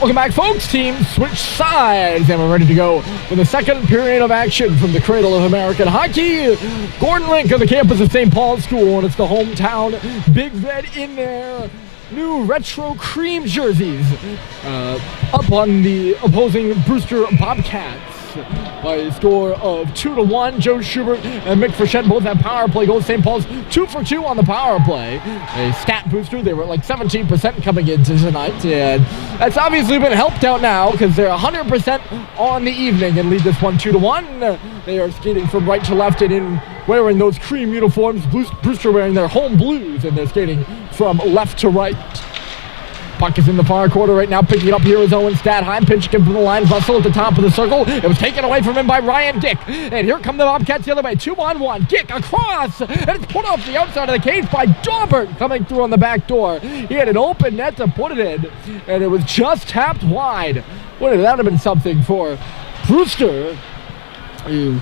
Welcome back, folks. Team switch sides, and we're ready to go for the second period of action from the cradle of American hockey. Gordon Rink of the campus of St. Paul's School, and it's the hometown Big Red in their new retro cream jerseys up on the opposing Brewster Bobcats by a score of 2-1. Joe Schubert and Mick Frechette both have power play goals. St. Paul's 2 for 2 on the power play. A stat booster. They were like 17% coming into tonight, and that's obviously been helped out now because they're 100% on the evening and lead this one 2-1. They are skating from right to left and in wearing those cream uniforms. Brewster wearing their home blues, and they're skating from left to right. Puck is in the far quarter right now. Picking it up here is Owen Stadheim. Pinch given from the line. Russell at the top of the circle. It was taken away from him by Ryan Dick. And here come the Bobcats the other way. 2-on-1. Dick across. And it's put off the outside of the cage by Daubert coming through on the back door. He had an open net to put it in. And it was just tapped wide. Boy, that would have been something for Brewster. You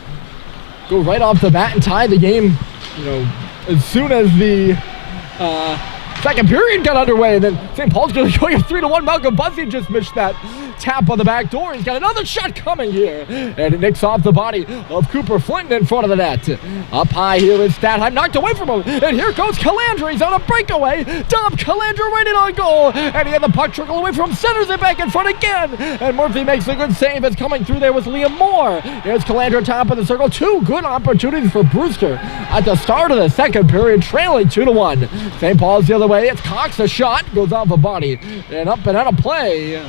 go right off the bat and tie the game, as soon as the second period got underway, and then St. Paul's going to go 3-1. Malcolm Bussey just missed that tap on the back door. He's got another shot coming here, and it nicks off the body of Cooper Flinton in front of the net. Up high here is Stadheim, knocked away from him, and here goes Calandra. He's on a breakaway. Dom Calandra right in on goal, and he had the puck trickle away from him, centers it back in front again, and Murphy makes a good save as coming through there was Liam Moore. Here's Calandra top of the circle. 2 good opportunities for Brewster at the start of the second period, trailing 2-1. St. Paul's the other way. It's Cox, a shot, goes off a body, and up and out of play.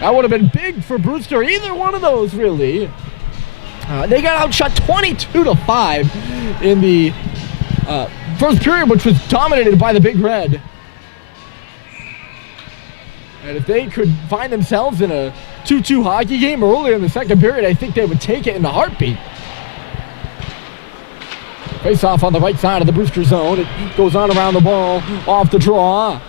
That would have been big for Brewster, either one of those, really. They got outshot 22-5 in the first period, which was dominated by the Big Red. And if they could find themselves in a 2-2 hockey game earlier in the second period, I think they would take it in a heartbeat. Face off on the right side of the Brewster zone. It goes on around the ball, off the draw.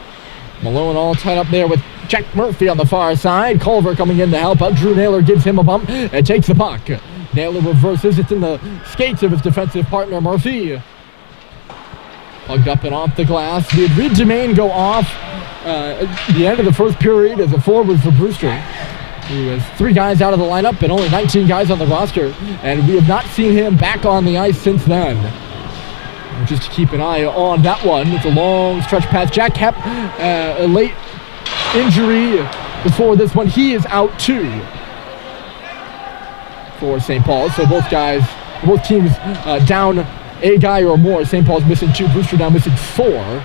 Malone all tied up there with Jack Murphy on the far side. Culver coming in to help out. Drew Naylor gives him a bump and takes the puck. Naylor reverses. It's in the skates of his defensive partner, Murphy. Plugged up and off the glass. We had Reed Demain go off at the end of the first period as a forward for Brewster, who has 3 guys out of the lineup and only 19 guys on the roster. And we have not seen him back on the ice since then. Just to keep an eye on that one. It's a long stretch pass. Jack Hepp, a late injury before this one. He is out too for St. Paul. So both teams down a guy or more. St. Paul's missing 2. Brewster now missing 4.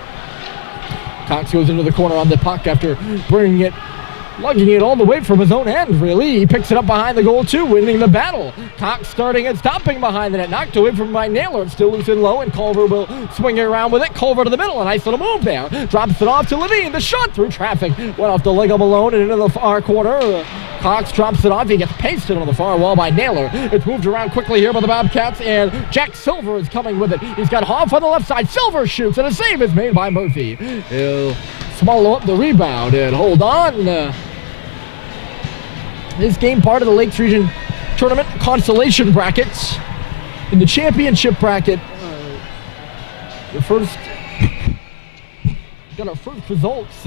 Cox goes into the corner on the puck after lugging it all the way from his own end, really. He picks it up behind the goal, too, winning the battle. Cox starting and stopping behind the net. Knocked away from by Naylor. It's still loose and low, and Culver will swing it around with it. Culver to the middle. A nice little move there. Drops it off to Levine. The shot through traffic. Went off the leg of Malone and into the far corner. Cox drops it off. He gets pasted on the far wall by Naylor. It's moved around quickly here by the Bobcats, and Jack Silver is coming with it. He's got Hoff on the left side. Silver shoots, and a save is made by Murphy. He'll swallow up the rebound and hold on. This game part of the Lakes Region Tournament consolation brackets. In the championship bracket, got our first results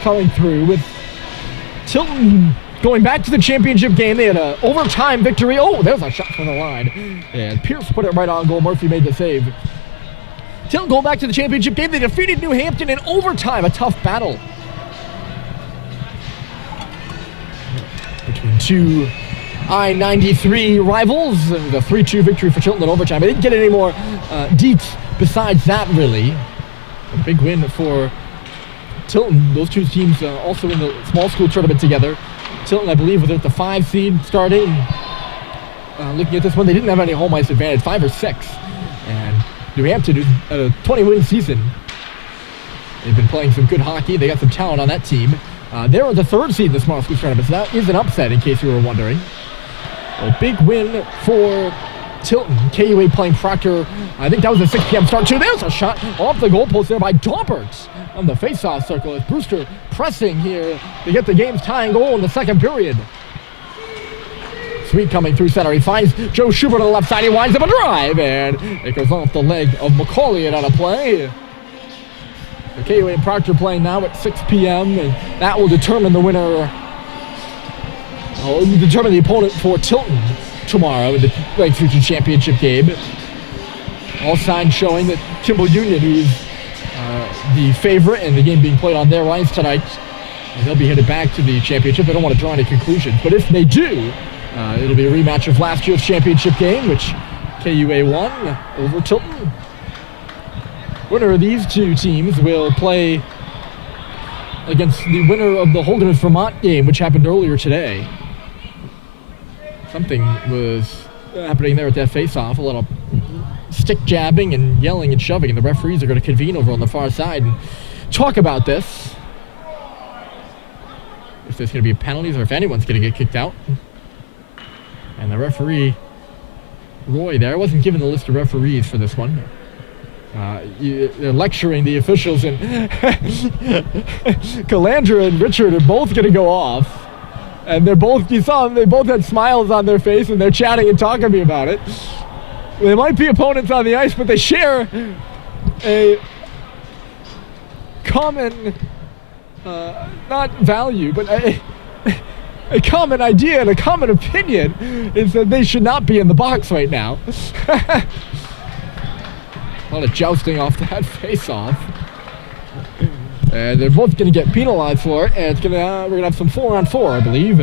coming through with Tilton going back to the championship game. They had an overtime victory. Oh, there's a shot from the line. And Pierce put it right on goal. Murphy made the save. Tilton going back to the championship game. They defeated New Hampton in overtime. A tough battle between 2 I-93 rivals. It was a 3-2 victory for Tilton in overtime. I didn't get any more deets besides that, really. A big win for Tilton. Those two teams also in the small school tournament together. Tilton, I believe, was at the 5 seed starting. Looking at this one, they didn't have any home ice advantage, 5 or 6. And New Hampton is a 20-win season. They've been playing some good hockey. They got some talent on that team. They're the 3rd seed in the small school tournament, so that is an upset in case you were wondering. A big win for Tilton. KUA playing Proctor. I think that was a 6 p.m. start too. There's a shot off the goalpost there by Daubert on the face-off circle as Brewster pressing here to get the game's tying goal in the second period. Sweet coming through center. He finds Joe Schubert on the left side. He winds up a drive, and it goes off the leg of McCauley and out of play. KUA and Proctor playing now at 6 p.m. and that will determine the winner. Will determine the opponent for Tilton tomorrow in the Ranked Future Championship game. All signs showing that Kimball Union, who's the favorite and the game being played on their ice tonight, and they'll be headed back to the championship. I don't want to draw any conclusions, but if they do, it'll be a rematch of last year's championship game, which KUA won over Tilton. Winner of these two teams will play against the winner of the Holderness Vermont game, which happened earlier today. Something was happening there at that face-off, a lot of stick jabbing and yelling and shoving, and the referees are going to convene over on the far side and talk about this. If there's going to be penalties or if anyone's going to get kicked out. And the referee, Roy there, wasn't given the list of referees for this one. They're lecturing the officials, and Calandra and Richard are both going to go off. And they're both, you saw them, they both had smiles on their face, and they're chatting and talking to me about it. They might be opponents on the ice, but they share a common, not value, but a common idea and a common opinion is that they should not be in the box right now. A lot of jousting off that face-off. And they're both going to get penalized for it, and we're going to have some 4-on-4, I believe.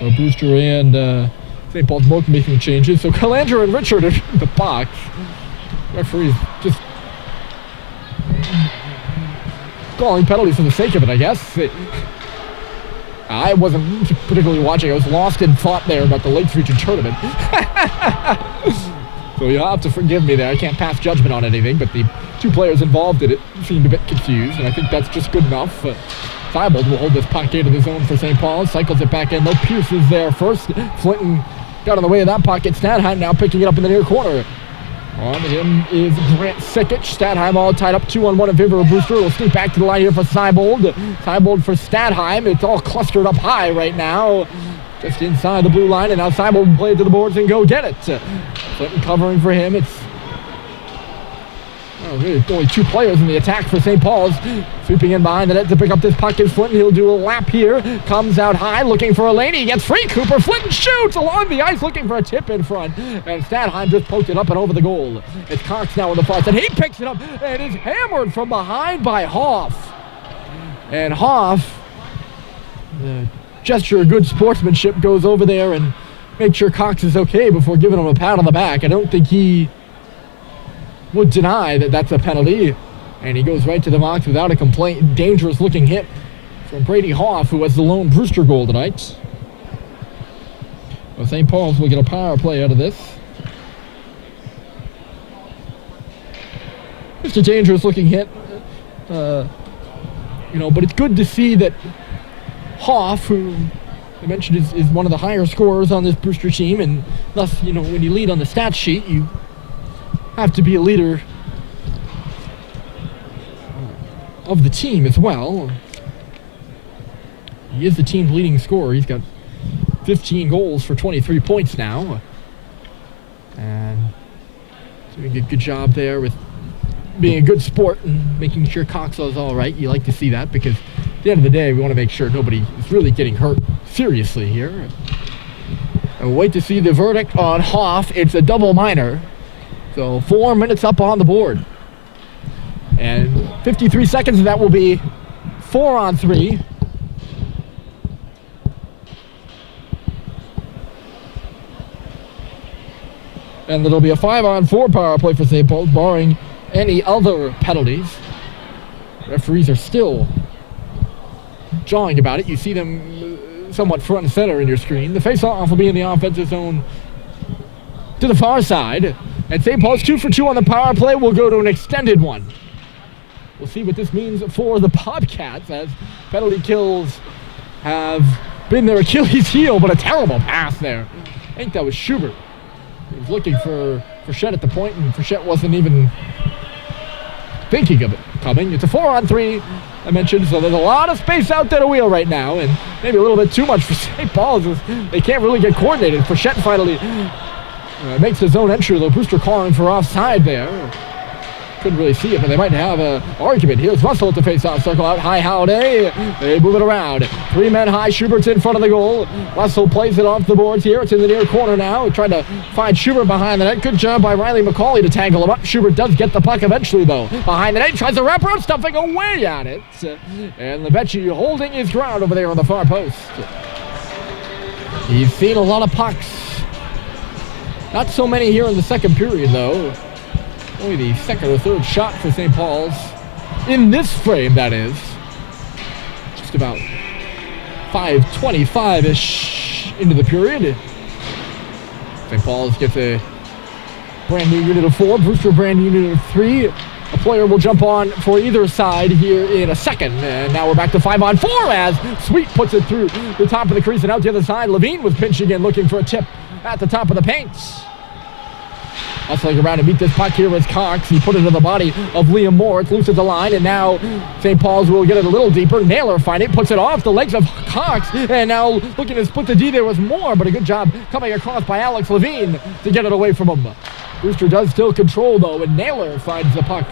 So Brewster and St. Paul's both making changes. So Calandra and Richard are in the box. Referee's just calling penalties for the sake of it, I guess. I wasn't particularly watching. I was lost in thought there about the Lakes Region tournament. So you'll have to forgive me there. I can't pass judgment on anything, but the two players involved in it seemed a bit confused, and I think that's just good enough. Thibault will hold this puck into the zone for St. Paul. Cycles it back in. No Pierce is there first. Flinton got in the way of that pocket. Stadheim now picking it up in the near corner. On him is Grant Sikic. Stadheim all tied up 2-on-1 in favor of Brewster. We'll sneak back to the line here for Thibault. Thibault for Stadheim. It's all clustered up high right now. Just inside the blue line, and now Thibault will play it to the boards and go get it. Flinton covering for him. It's really only two players in the attack for St. Paul's. Sweeping in behind the net to pick up this puck is Flinton. He'll do a lap here. Comes out high looking for a lane. He gets free. Cooper Flinton shoots along the ice looking for a tip in front. And Stadheim just poked it up and over the goal. It's Cox now on the far side. He picks it up and is hammered from behind by Hoff. And Hoff, the gesture of good sportsmanship, goes over there and makes sure Cox is okay before giving him a pat on the back. I don't think he would deny that that's a penalty. And he goes right to the box without a complaint. Dangerous looking hit from Brady Hoff, who has the lone Brewster goal tonight. Well, St. Paul's will get a power play out of this. Just a dangerous looking hit. But it's good to see that Hoff, who I mentioned is one of the higher scorers on this Brewster team, and thus, when you lead on the stat sheet, you have to be a leader of the team as well. He is the team's leading scorer. He's got 15 goals for 23 points now. And doing a good job there with being a good sport and making sure Cox is all right. You like to see that because at the end of the day, we want to make sure nobody is really getting hurt seriously here. And we'll wait to see the verdict on Hoff. It's a double minor. So 4 minutes up on the board. And 53 seconds of that will be 4-on-3. And it'll be a 5-on-4 power play for St. Paul, barring any other penalties. Referees are still jawing about it. You see them somewhat front and center in your screen. The face-off will be in the offensive zone to the far side. And St. Paul's 2 for 2 on the power play. Will go to an extended one. We'll see what this means for the Bobcats, as penalty kills have been their Achilles heel, but a terrible pass there. I think that was Schubert. He was looking for Frechette at the point, and Frechette wasn't even thinking of it coming. It's a 4-on-3, I mentioned, so there's a lot of space out there to wheel right now, and maybe a little bit too much for St. Paul's. They can't really get coordinated. Frechette finally Makes his own entry, though. Brewster calling for offside there. Couldn't really see it, but they might have an argument. Here's Russell at the face-off circle. Out high, Howday. They move it around. 3 men high. Schubert's in front of the goal. Russell plays it off the boards here. It's in the near corner now. Trying to find Schubert behind the net. Good job by Riley McCauley to tangle him up. Schubert does get the puck eventually, though. Behind the net, tries to wrap around, stuffing away at it. And Levechi holding his ground over there on the far post. He's seen a lot of pucks. Not so many here in the second period, though. Only the second or third shot for St. Paul's. In this frame, that is. Just about 5:25-ish into the period. St. Paul's gets a brand new unit of 4. Brewster, brand new unit of 3. A player will jump on for either side here in a second. And now we're back to 5-on-4 as Sweet puts it through the top of the crease and out the other side. Levine was pinching in, looking for a tip at the top of the paint. Hustling around to beat this puck here with Cox. He put it to the body of Liam Moore. It's loose at the line, and now St. Paul's will get it a little deeper. Naylor finds it, puts it off the legs of Cox, and now looking to split the D there was Moore, but a good job coming across by Alex Levine to get it away from him. Brewster does still control, though, and Naylor finds the puck.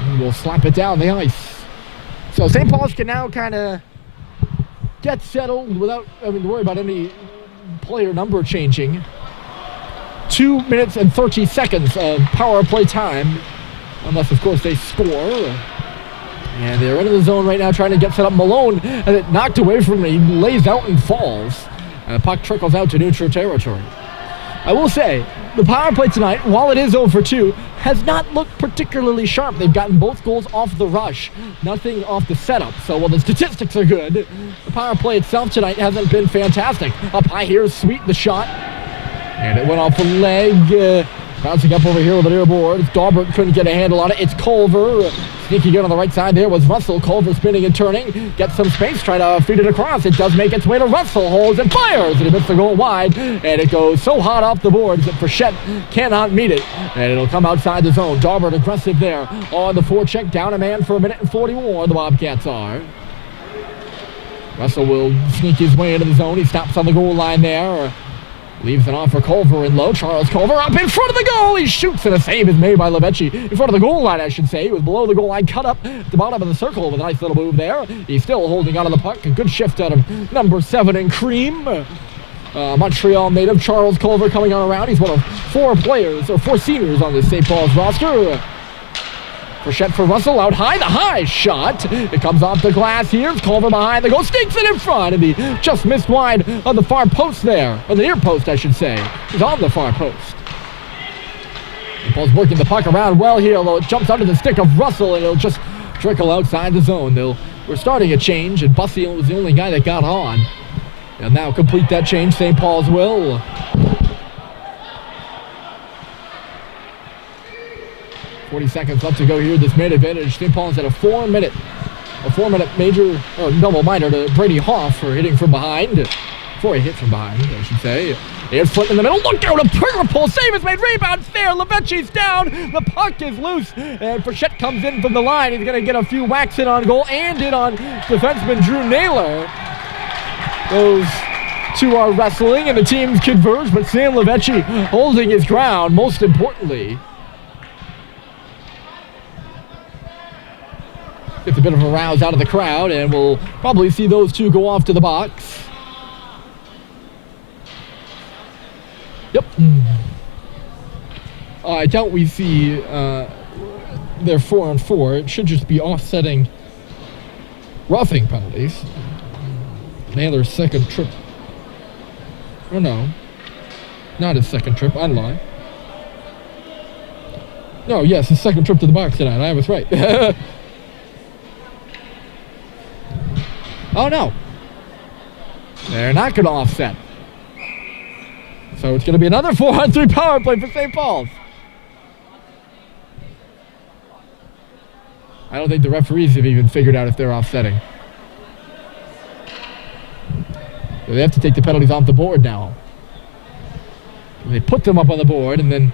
And will slap it down the ice. So St. Paul's can now kind of get settled without having to worry about any player number changing. 2 minutes and 30 seconds of power play time, unless, of course, they score. And they're into the zone right now trying to get set up. Malone has it knocked away from him. He lays out and falls. And the puck trickles out to neutral territory. I will say, the power play tonight, while it is 0 for 2, has not looked particularly sharp. They've gotten both goals off the rush, nothing off the setup. So while the statistics are good, the power play itself tonight hasn't been fantastic. Up high here is Sweet, the shot. And it went off the leg, bouncing up over here with the near board. Daubert couldn't get a handle on it. It's Culver. Sneaking in on the right side there was Russell. Culver spinning and turning. Gets some space, trying to feed it across. It does make its way to Russell. Holds and fires. And he missed the goal wide. And it goes so hot off the boards that Frechette cannot meet it. And it'll come outside the zone. Daubert aggressive there on the forecheck. Down a man for 1 minute and 40 more. The Bobcats are. Russell will sneak his way into the zone. He stops on the goal line there. Leaves it off for Culver in low. Charles Culver up in front of the goal. He shoots and a save is made by Levechi. In front of the goal line, I should say. He was below the goal line, cut up at the bottom of the circle with a nice little move there. He's still holding on to the puck. A good shift out of number 7 in cream. Montreal native Charles Culver coming on around. He's one of 4 players, or 4 seniors on this St. Paul's roster. Frechette for Russell, out high, the high shot. It comes off the glass here. Culver behind the goal, sneaks it in front, and he just missed wide on the far post there. Or the near post, I should say. He's on the far post. Paul's working the puck around well here, although it jumps under the stick of Russell, and it'll just trickle outside the zone. We're starting a change, and Bussey was the only guy that got on. They'll now complete that change, St. Paul's will. 40 seconds left to go here. This made advantage. St. Paul's at a 4-minute major, or double minor to Brady Hoff for hitting from behind. Before he hit from behind, I should say. Here's Flint in the middle. Look out, a trigger pull. Save is made. Rebound fair. Levechi's down. The puck is loose. And Frechette comes in from the line. He's going to get a few whacks in on goal and in on defenseman Drew Naylor. Those two are wrestling and the teams converge, but Sam Levechi holding his ground, most importantly. Gets a bit of a rouse out of the crowd, and we'll probably see those two go off to the box. Yep. I doubt we see their 4-on-4. It should just be offsetting roughing penalties. Naylor's second trip. Oh no. Not his second trip. I lied. No, yes, his second trip to the box tonight. I was right. Oh no. They're not going to offset. So it's going to be another 4-on-3 power play for St. Paul's. I don't think the referees have even figured out if they're offsetting. So they have to take the penalties off the board now. They put them up on the board, and then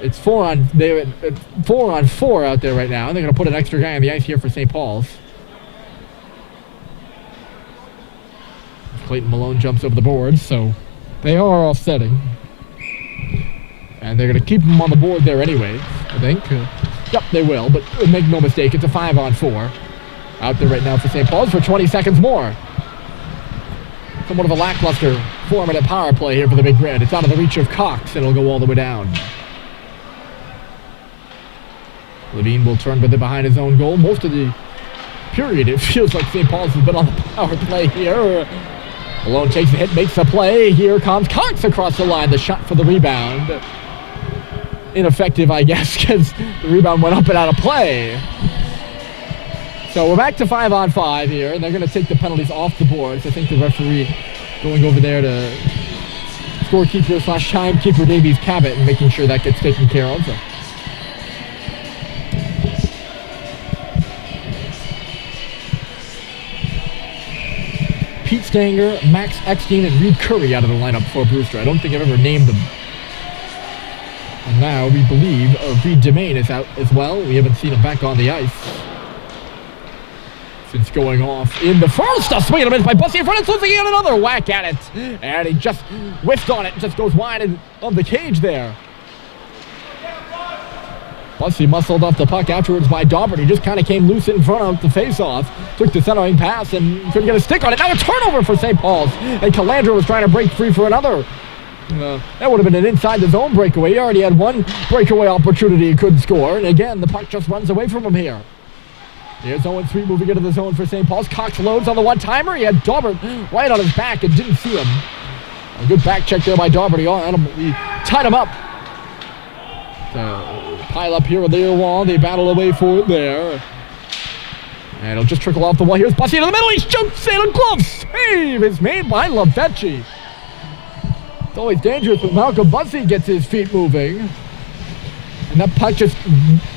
it's 4-on-4 out there right now. They're going to put an extra guy on the ice here for St. Paul's. Clayton Malone jumps over the board, so they are offsetting. And they're going to keep him on the board there anyway, I think. Yep, they will, but make no mistake, it's a 5-on-4. Out there right now for St. Paul's for 20 seconds more. Somewhat of a lackluster 4-minute power play here for the Big Red. It's out of the reach of Cox, and it'll go all the way down. Levine will turn with it behind his own goal. Most of the period, it feels like St. Paul's has been on the power play here. Malone takes the hit, makes the play. Here comes Cox across the line. The shot for the rebound. Ineffective, I guess, because the rebound went up and out of play. So we're back to 5-on-5 here, and they're going to take the penalties off the boards. I think the referee going over there to scorekeeper/timekeeper Davies Cabot and making sure that gets taken care of. So. Pete Stanger, Max Eckstein, and Reed Curry out of the lineup for Brewster. I don't think I've ever named them. And now we believe Reed Demain is out as well. We haven't seen him back on the ice since going off in the first. A swing and a miss by Bussy in front of Suzuki and another whack at it. And he just whiffed on it. Just goes wide of the cage there. Bussy muscled off the puck afterwards by Daubert. He just kind of came loose in front of the face-off. Took the centering pass and couldn't get a stick on it. Now a turnover for St. Paul's. And Calandra was trying to break free for another. That would have been an inside-the-zone breakaway. He already had one breakaway opportunity he couldn't score. And again, the puck just runs away from him here. Here's 0-3 moving into the zone for St. Paul's. Cox loads on the one-timer. He had Daubert right on his back and didn't see him. A good back check there by Daubert. He tied him up. Pile up here with the wall. They battle away for it there. And it'll just trickle off the wall. Here's Bussy into the middle. He shoots in a glove save is made by Lavechi. It's always dangerous when Malcolm Bussy gets his feet moving. And that puck just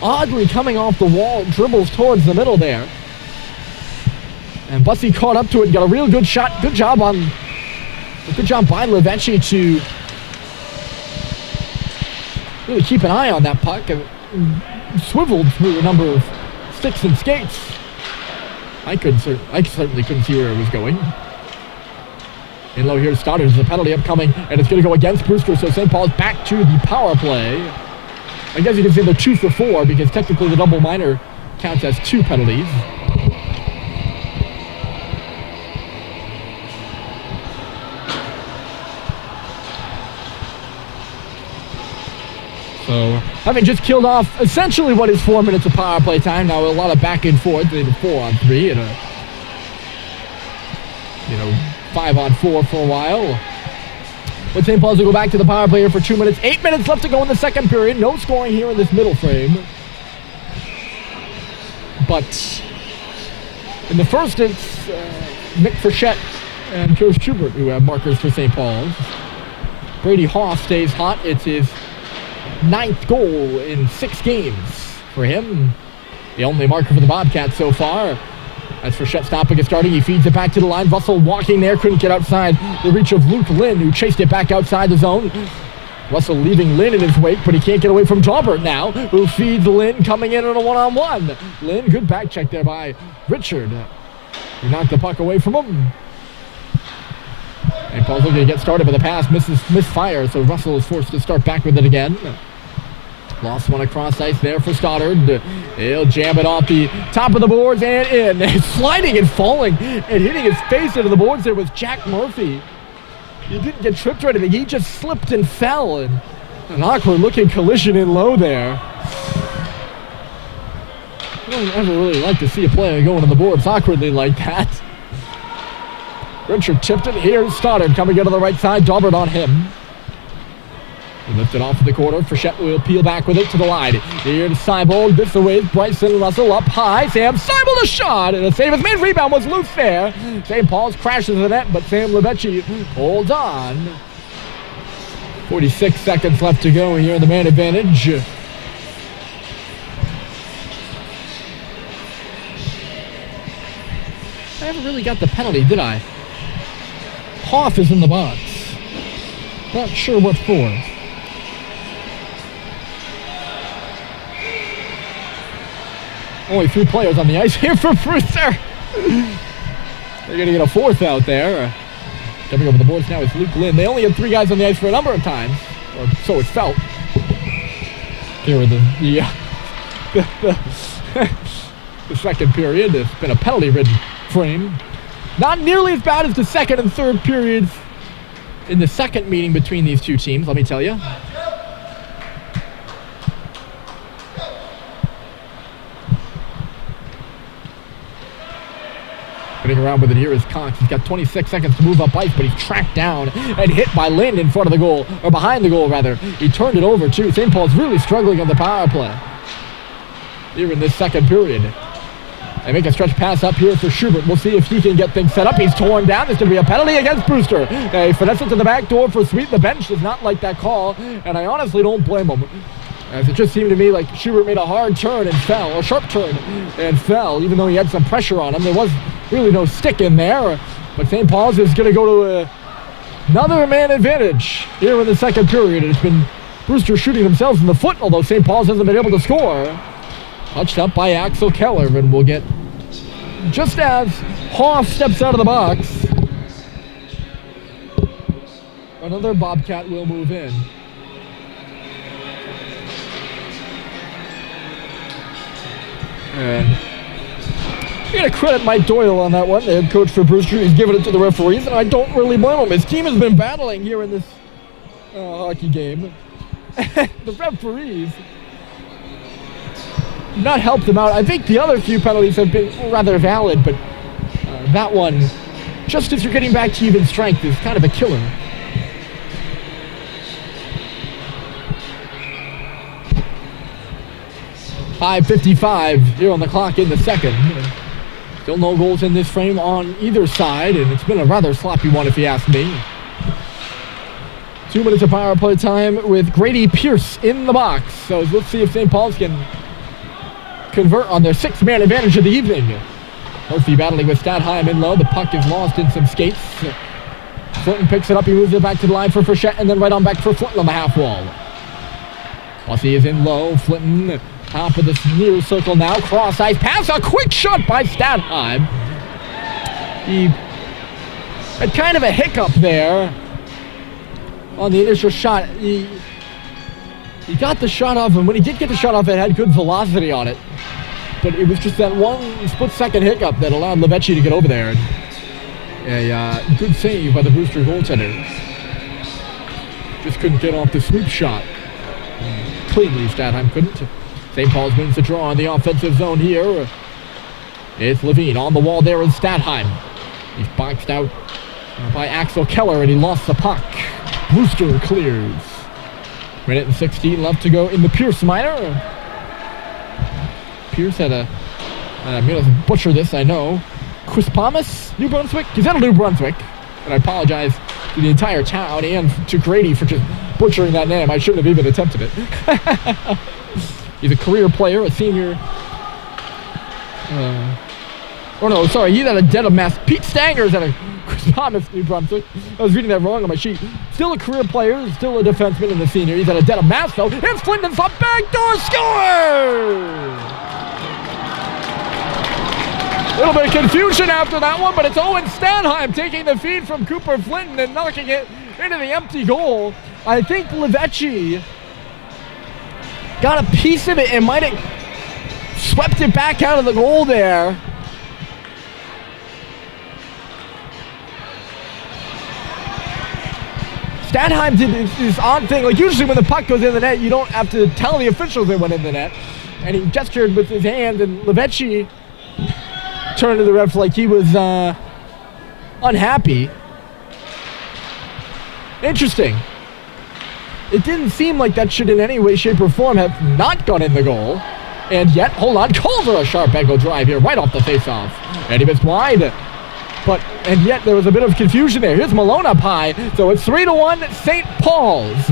oddly coming off the wall, dribbles towards the middle there. And Bussy caught up to it and got a real good shot. Good job by Lavechi to really keep an eye on that puck and swiveled through a number of sticks and skates. I certainly couldn't see where it was going. In low here, started as a penalty upcoming, and it's going to go against Brewster, so St. Paul's back to the power play. I guess you can say they're 2 for 4 because technically the double minor counts as 2 penalties. So, having just killed off essentially what is 4 minutes of power play time, now a lot of back and forth. They have a 4-on-3 and a 5-on-4 for a while. But St. Paul's will go back to the power play here for 2 minutes. 8 minutes left to go in the second period. No scoring here in this middle frame. But in the first, it's Mick Frechette and Kirsch Schubert who have markers for St. Paul's. Brady Hoff stays hot. It's his 9th goal in 6 games for him. The only marker for the Bobcats so far. As Frechette stopping and starting, he feeds it back to the line. Russell walking there, couldn't get outside the reach of Luke Lynn, who chased it back outside the zone. Russell leaving Lynn in his wake, but he can't get away from Daubert now, who feeds Lynn coming in on a one-on-one. Lynn, good back check there by Richard. He knocked the puck away from him. And Paul's looking to get started, but the pass misfire, so Russell is forced to start back with it again. Lost one across ice there for Stoddard. He'll jam it off the top of the boards and in. Sliding and falling and hitting his face into the boards there was Jack Murphy. He didn't get tripped or anything. He just slipped and fell. And an awkward looking collision in low there. I don't ever really like to see a player going to the boards awkwardly like that. Richard tipped it. Here's Stoddard coming into the right side. Daubert on him. He lifted off in the corner. Frechette will peel back with it to the line. Here to Seibold. This away. Bryson Russell up high. Sam Seibold a shot. And a save is made. Rebound was loose there. St. Paul's crashes the net, but Sam Lavechi holds on. 46 seconds left to go here in the man advantage. I haven't really got the penalty, did I? Hoff is in the box. Not sure what for. Only 3 players on the ice here for Brewster. They're going to get a 4th out there. Coming over the boards now is Luke Lynn. They only had 3 guys on the ice for a number of times, or so it felt. here in the second period. It's been a penalty-ridden frame. Not nearly as bad as the second and third periods in the second meeting between these two teams, let me tell you. Getting around with it here is Cox. He's got 26 seconds to move up ice, but he's tracked down and hit by Lind in front of the goal, or behind the goal, rather. He turned it over, too. St. Paul's really struggling on the power play here in this second period. They make a stretch pass up here for Schubert. We'll see if he can get things set up. He's torn down. There's going to be a penalty against Brewster. They finesse it to the back door for Sweet. The bench does not like that call, and I honestly don't blame him, as it just seemed to me like Schubert made a hard turn and fell, a sharp turn and fell, even though he had some pressure on him. There was really no stick in there, but St. Paul's is going to go to another man advantage here in the second period. It's been Brewster shooting themselves in the foot, although St. Paul's hasn't been able to score. Touched up by Axel Keller, and we'll get, just as Hoff steps out of the box, another Bobcat will move in. And you gotta credit Mike Doyle on that one, the head coach for Brewster. He's giving it to the referees, and I don't really blame him. His team has been battling here in this hockey game. The referees not helped them out. I think the other few penalties have been rather valid, but that one, just as you're getting back to even strength, is kind of a killer. .5:55 here on the clock in the second. Still no goals in this frame on either side, and it's been a rather sloppy one if you ask me. 2 minutes of power play time with Grady Pierce in the box. So let's see if St. Paul's can convert on their six-man advantage of the evening. Murphy battling with Stadheim in low. The puck is lost in some skates. Flinton picks it up. He moves it back to the line for Frechette, and then right on back for Flinton on the half wall. Bossy is in low. Flinton top of the near circle now. Cross ice pass. A quick shot by Stadheim. He had kind of a hiccup there on the initial shot. He got the shot off, and when he did get the shot off, it had good velocity on it. But it was just that one split-second hiccup that allowed Levecchi to get over there. A good save by the Brewster goaltender. Just couldn't get off the sweep shot. Cleanly, Stadheim couldn't. St. Paul's wins the draw in the offensive zone here. It's Levine on the wall there in Stadheim. He's boxed out by Axel Keller, and he lost the puck. Brewster clears. Minute and 16 left to go in the Pierce minor. Pierce had I'm going to butcher this, I know. Quispamas, New Brunswick? He's out of New Brunswick. And I apologize to the entire town and to Grady for just butchering that name. I shouldn't have even attempted it. He's a career player, a senior. He's at a dead of mass. Pete Stanger's at a Quispamas, New Brunswick. I was reading that wrong on my sheet. Still a career player, still a defenseman and a senior. He's at a dead of mass, though. It's Clinton's up, backdoor score! A little bit of confusion after that one, but it's Owen Stadheim taking the feed from Cooper Flinton and knocking it into the empty goal. I think Levecchi got a piece of it and might have swept it back out of the goal there. Stadheim did this odd thing. Like, usually when the puck goes in the net, you don't have to tell the officials it went in the net. And he gestured with his hand, and Levecchi turned to the ref like he was unhappy. Interesting. It didn't seem like that should in any way, shape, or form have not gone in the goal. And yet, hold on, Culver, a sharp angle drive here right off the faceoff. And he missed wide. And yet there was a bit of confusion there. Here's Malone up high. So it's 3-1 St. Paul's.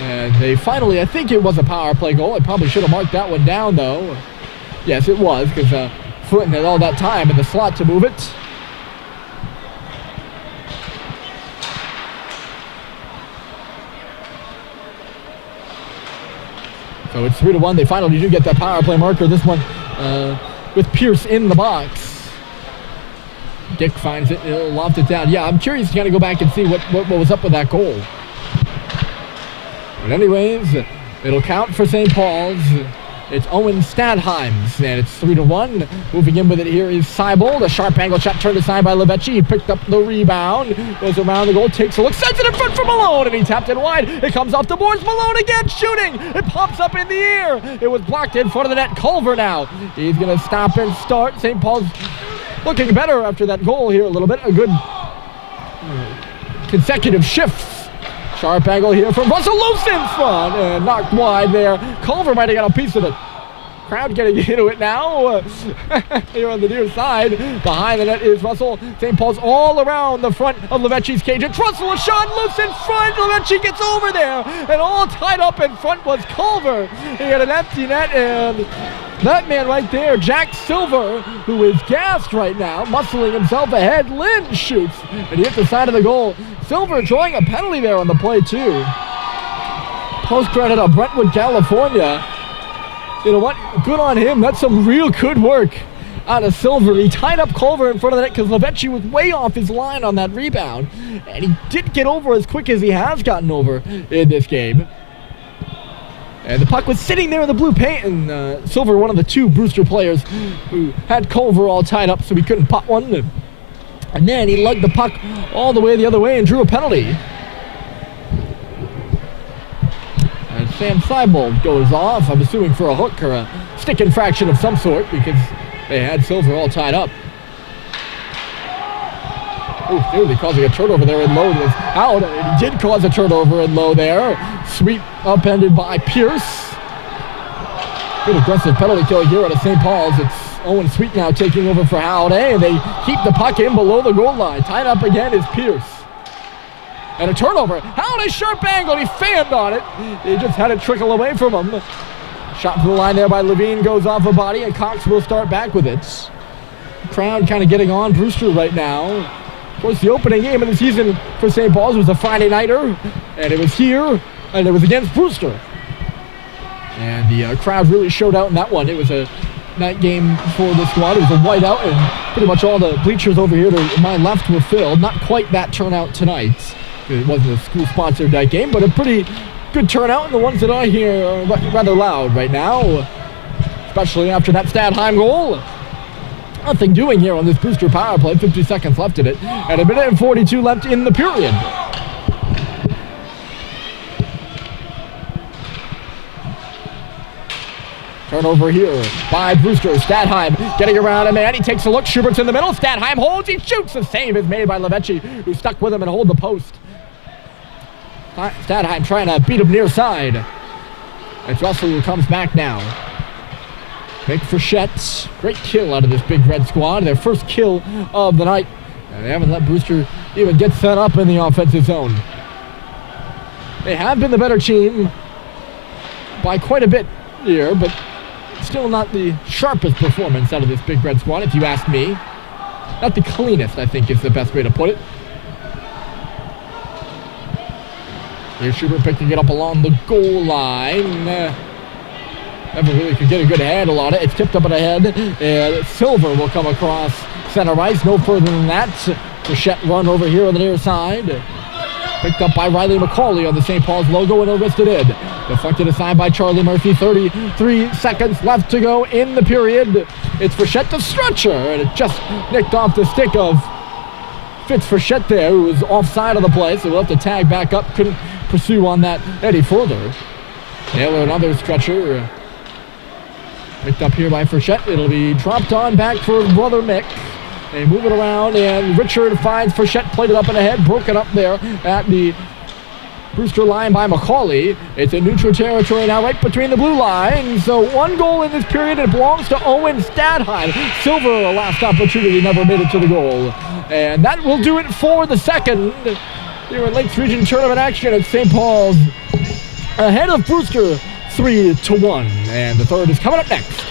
And they finally, I think it was a power play goal. I probably should have marked that one down, though. Yes, it was, because Flinton had all that time in the slot to move it. So it's 3-1. They finally do get that power play marker. This one with Pierce in the box. Dick finds it. He'll loft it down. Yeah, I'm curious to kind of go back and see what was up with that goal. But anyways, It'll count for St. Paul's. It's Owen Stadheim's, and it's 3-1. Moving in with it here is Seibold. A sharp angle shot turned aside by Levecchi. He picked up the rebound, goes around the goal, takes a look, sends it in front for Malone, and he tapped it wide. It comes off the boards. Malone again shooting. It pops up in the air. It was blocked in front of the net. Culver now. He's going to stop and start. St. Paul's looking better after that goal here a little bit. A good consecutive shifts. Sharp angle here from Russell, loose in front and knocked wide there. Culver might have got a piece of it. Crowd getting into it now. Here on the near side. Behind the net is Russell. St. Paul's all around the front of Levecchi's cage. It's Russell, a shot loose in front. Levecchi gets over there. And all tied up in front was Culver. He had an empty net, and that man right there, Jack Silver, who is gassed right now, muscling himself ahead. Lynn shoots, and he hit the side of the goal. Silver drawing a penalty there on the play, too. Post credit of Brentwood, California. You know what? Good on him. That's some real good work out of Silver. He tied up Culver in front of the net because Levecchi was way off his line on that rebound. And he didn't get over as quick as he has gotten over in this game. And the puck was sitting there in the blue paint, and Silver, one of the two Brewster players who had Culver all tied up so he couldn't pop one. And then he lugged the puck all the way the other way and drew a penalty. And Sam Seibold goes off, I'm assuming for a hook or a stick infraction of some sort, because they had Silver all tied up. Oh, nearly causing a turnover there in low. It was out, and he did cause a turnover in low there. Sweet upended by Pierce. Good aggressive penalty kill here out of St. Paul's. It's Owen Sweet now taking over for Halliday, and they keep the puck in below the goal line. Tied up again is Pierce. And a turnover. Halliday sharp angle. He fanned on it. He just had it trickle away from him. Shot to the line there by Levine goes off a body, and Cox will start back with it. Crowd kind of getting on Brewster right now. Of course, the opening game of the season for St. Paul's was a Friday nighter, and it was here, and it was against Brewster. And the crowd really showed out in that one. It was a night game for the squad. It was a whiteout, and pretty much all the bleachers over here to my left were filled. Not quite that turnout tonight. It wasn't a school-sponsored night game, but a pretty good turnout, and the ones that are here are rather loud right now, especially after that Stadheim goal. Nothing doing here on this Brewster power play. 50 seconds left in it, and a minute and 42 left in the period. Turnover here by Brewster. Stadheim getting around a man. He takes a look. Schubert's in the middle. Stadheim holds. He shoots. The save is made by Levecchi, who stuck with him and hold the post. Stadheim trying to beat him near side. It's Russell who comes back now. Big Frechette. Great kill out of this Big Red squad. Their first kill of the night. And they haven't let Brewster even get set up in the offensive zone. They have been the better team by quite a bit here, but still not the sharpest performance out of this Big Red squad, if you ask me. Not the cleanest, I think is the best way to put it. Here's Schubert picking it up along the goal line. Never really could get a good handle on it. It's tipped up and ahead, and Silver will come across center ice. No further than that. Frechette run over here on the near side. Picked up by Riley McCauley on the St. Paul's logo and arrested in. Deflected aside by Charlie Murphy. 33 seconds left to go in the period. It's Frechette to Stretcher, and it just nicked off the stick of Fitz Frechette there, who was offside of the play, so we'll have to tag back up. Couldn't pursue on that any further. Taylor, another Stretcher. Picked up here by Frechette. It'll be dropped on back for brother Mick. They move it around, and Richard finds Frechette, played it up and ahead, broken up there at the Brewster line by McCauley. It's in neutral territory now, right between the blue lines. So one goal in this period, it belongs to Owen Stadheim. Silver, a last opportunity, never made it to the goal. And that will do it for the second. Here in Lakes Region Tournament action at St. Paul's. Ahead of Brewster, 3-1. And the third is coming up next.